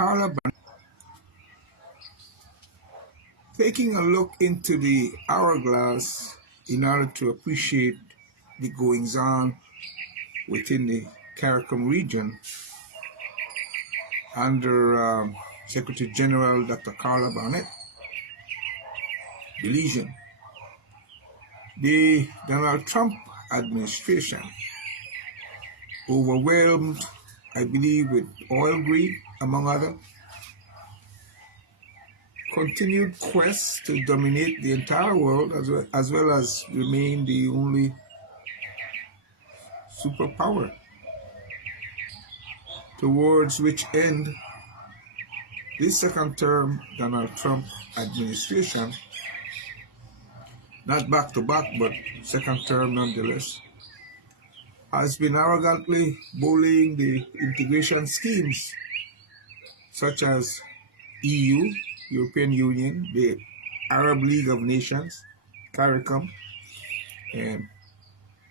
Carla Barnett, taking a look into the hourglass in order to appreciate the goings on within the CARICOM region under Secretary General Dr. Carla Barnett, Belizean. The Donald Trump administration, overwhelmed, I believe, with oil greed, among other, continued quest to dominate the entire world as well as remain the only superpower, towards which end this second term Donald Trump administration, not back to back but second term nonetheless, has been arrogantly bullying the integration schemes such as EU, European Union, the Arab League of Nations, CARICOM, and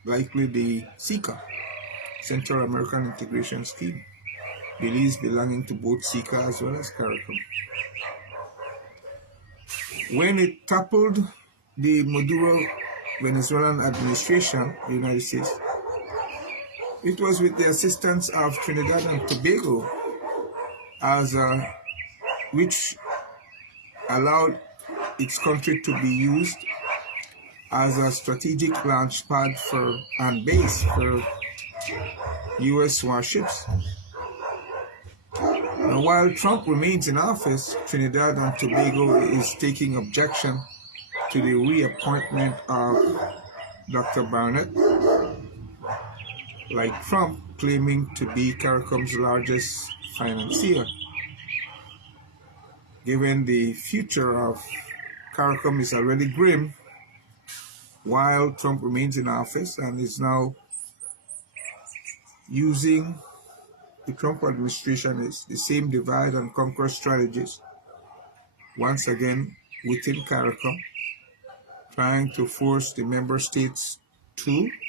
likely the CICA, Central American Integration Scheme, Belize belonging to both CICA as well as CARICOM. When it toppled the Maduro Venezuelan administration, the United States, it was with the assistance of Trinidad and Tobago, which allowed its country to be used as a strategic launch pad and base for U.S. warships. Now, while Trump remains in office, Trinidad and Tobago is taking objection to the reappointment of Dr. Barnett, like Trump claiming to be CARICOM's largest financier. Given the future of CARICOM is already grim, while Trump remains in office and is now using the Trump administration is the same divide and conquer strategies, once again within CARICOM, trying to force the member states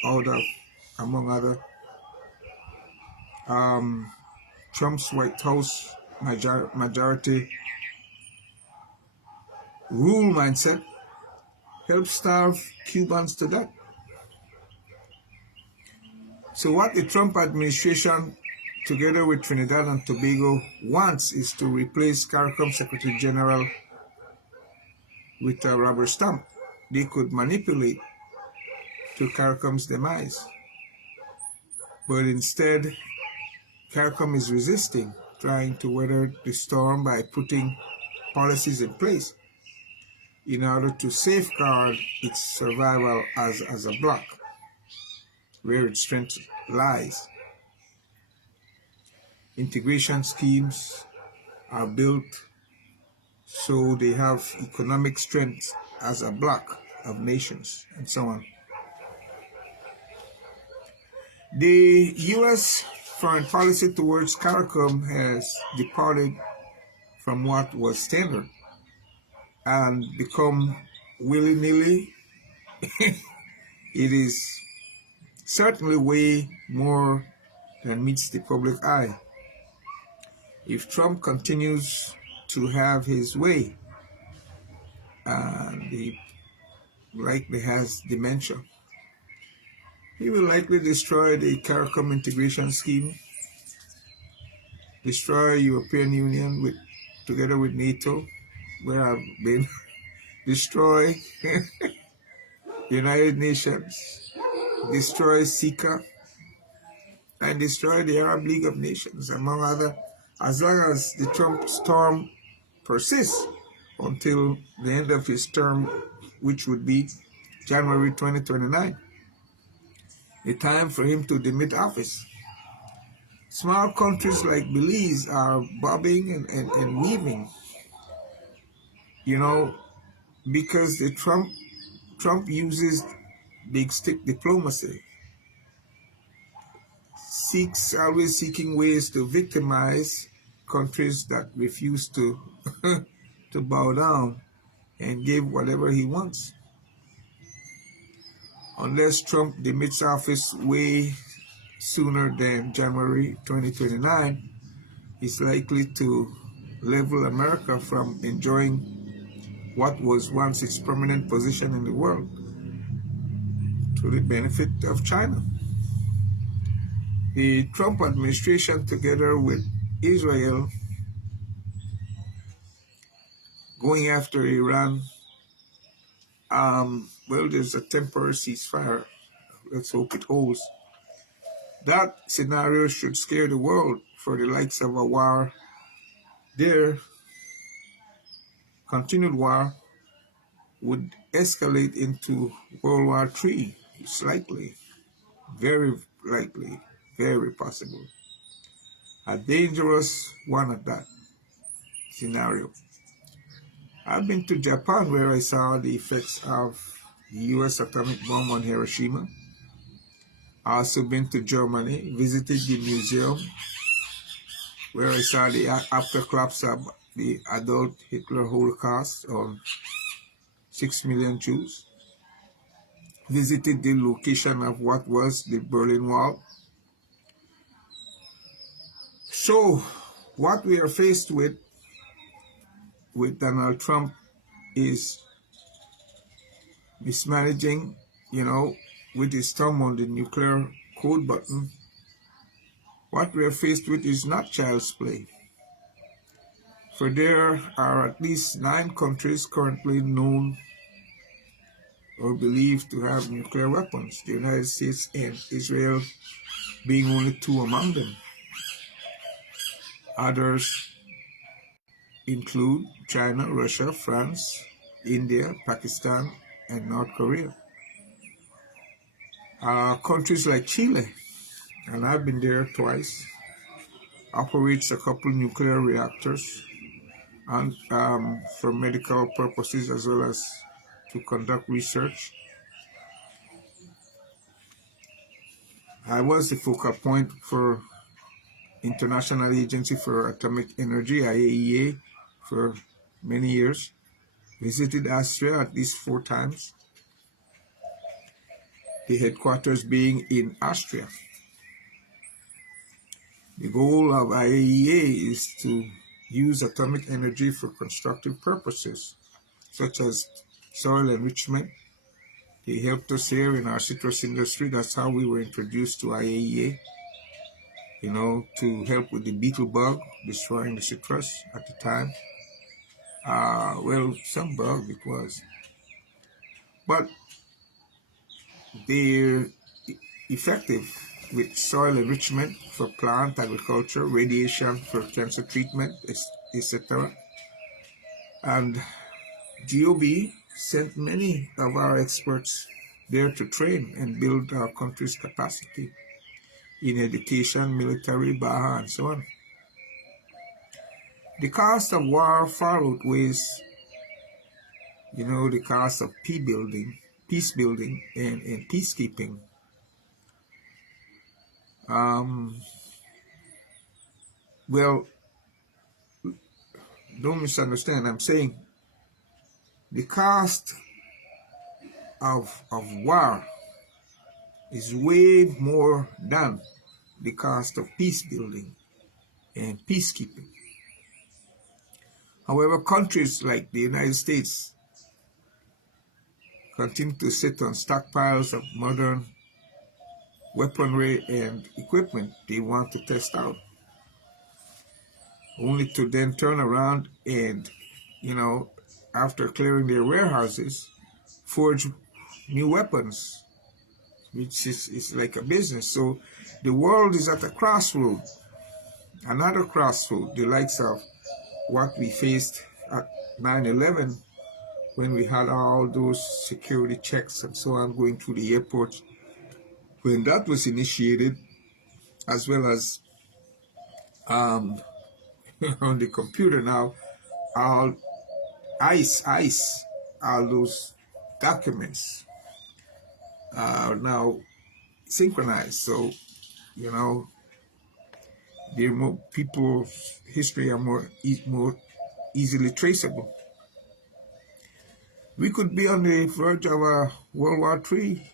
out of, among other, Trump's White House majority rule mindset, help starve Cubans to death. So what the Trump administration, together with Trinidad and Tobago, wants is to replace CARICOM Secretary General with a rubber stamp they could manipulate to CARICOM's demise. But instead, CARICOM is resisting, trying to weather the storm by putting policies in place in order to safeguard its survival as a bloc, where its strength lies. Integration schemes are built so they have economic strength as a bloc of nations, and so on. The U.S. foreign policy towards CARICOM has departed from what was standard and become willy-nilly. It is certainly way more than meets the public eye. If Trump continues to have his way, and he likely has dementia, he will likely destroy the CARICOM integration scheme, destroy European Union together with NATO, where I've been, destroy United Nations, destroy CICA, and destroy the Arab League of Nations, among other, as long as the Trump storm persists until the end of his term, which would be January 2029, the time for him to demit office. Small countries like Belize are bobbing and weaving, because the Trump uses big stick diplomacy, always seeking ways to victimize countries that refuse to to bow down and give whatever he wants. Unless Trump demits office way sooner than January 2029, he's likely to level America from enjoying what was once its prominent position in the world to the benefit of China. The Trump administration, together with Israel, going after Iran, well, there's a temporary ceasefire. Let's hope it holds. That scenario should scare the world for the likes of a war there. Continued war would escalate into World War III. It's likely, very likely, very possible. A dangerous one at that scenario. I've been to Japan where I saw the effects of the US atomic bomb on Hiroshima. I also been to Germany, visited the museum where I saw the afterclaps of the adult Hitler Holocaust on 6 million Jews. Visited the location of what was the Berlin Wall. So, what we are faced with Donald Trump is mismanaging, with his thumb on the nuclear code button. What we are faced with is not child's play. For there are at least 9 countries currently known or believed to have nuclear weapons, the United States and Israel being only 2 among them. Others include China, Russia, France, India, Pakistan, and North Korea. Countries like Chile, and I've been there twice, operates a couple nuclear reactors and for medical purposes as well as to conduct research. I was the focal point for International Agency for Atomic Energy, IAEA, for many years. Visited Austria at least 4 times. The headquarters being in Austria. The goal of IAEA is to use atomic energy for constructive purposes, such as soil enrichment. They helped us here in our citrus industry. That's how we were introduced to IAEA, to help with the beetle bug destroying the citrus at the time. Well, some bug it was. But they're effective with soil enrichment for plant agriculture, radiation for cancer treatment, etc. And GOB sent many of our experts there to train and build our country's capacity in education, military, BAHA, and so on. The cost of war far outweighs, the cost of peace building, and peacekeeping. Well, don't misunderstand. I'm saying the cost of war is way more than the cost of peace building and peacekeeping. However, countries like the United States continue to sit on stockpiles of modern weaponry and equipment they want to test out, only to then turn around and, after clearing their warehouses, forge new weapons, which is like a business. So the world is at a crossroad, another crossroad, the likes of what we faced at 9/11, when we had all those security checks and so on going through the airport. When that was initiated, as well as on the computer now, all ICE, all those documents are now synchronized. So, people's history are more easily traceable. We could be on the verge of a World War III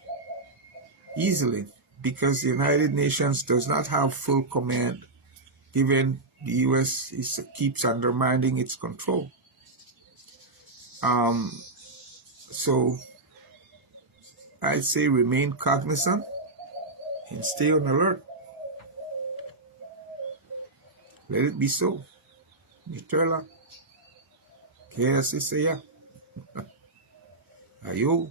easily, because the United Nations does not have full command, given the U.S. keeps undermining its control. So I say remain cognizant and stay on alert. Let it be so. Mitola, kaya si saya. Ayo.